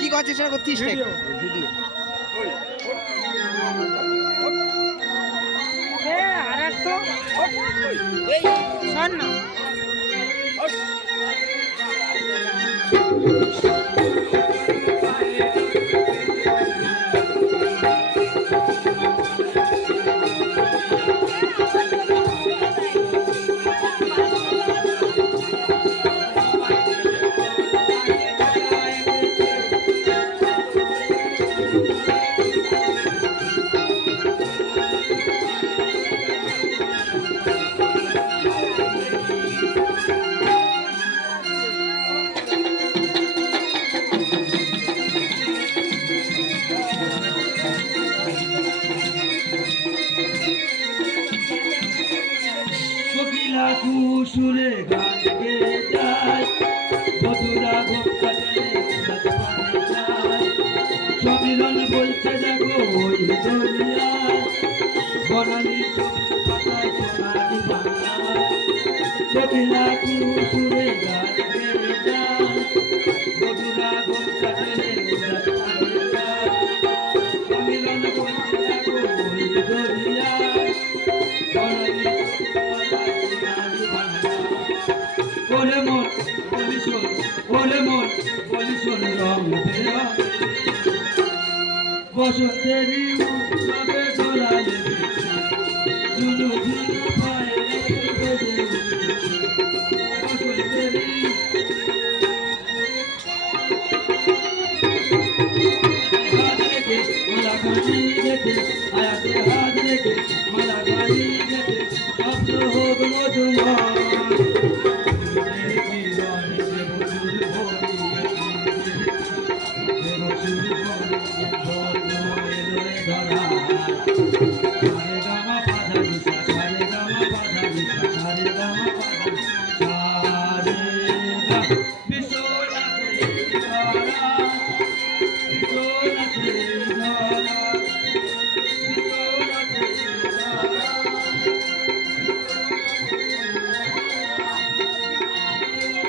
কি করছিস সেটা করতিস ভিডিও আর এক তো শোন না সুরে গান গেয়ে যায় মধুরা সমীরণ বলছে দেখো ওই দরিয়ায় বনানি পাতায় সোনালি বাংলায় সখিলা সুরে গান গেয়ে যায় মধুরা সমীরণ বলছে দেখো ওই দরিয়ায় বনানি ওরে মন বলিশন ওরে মন বলিশন রং দেয়া বসন্তেরই উৎসবে দোলালে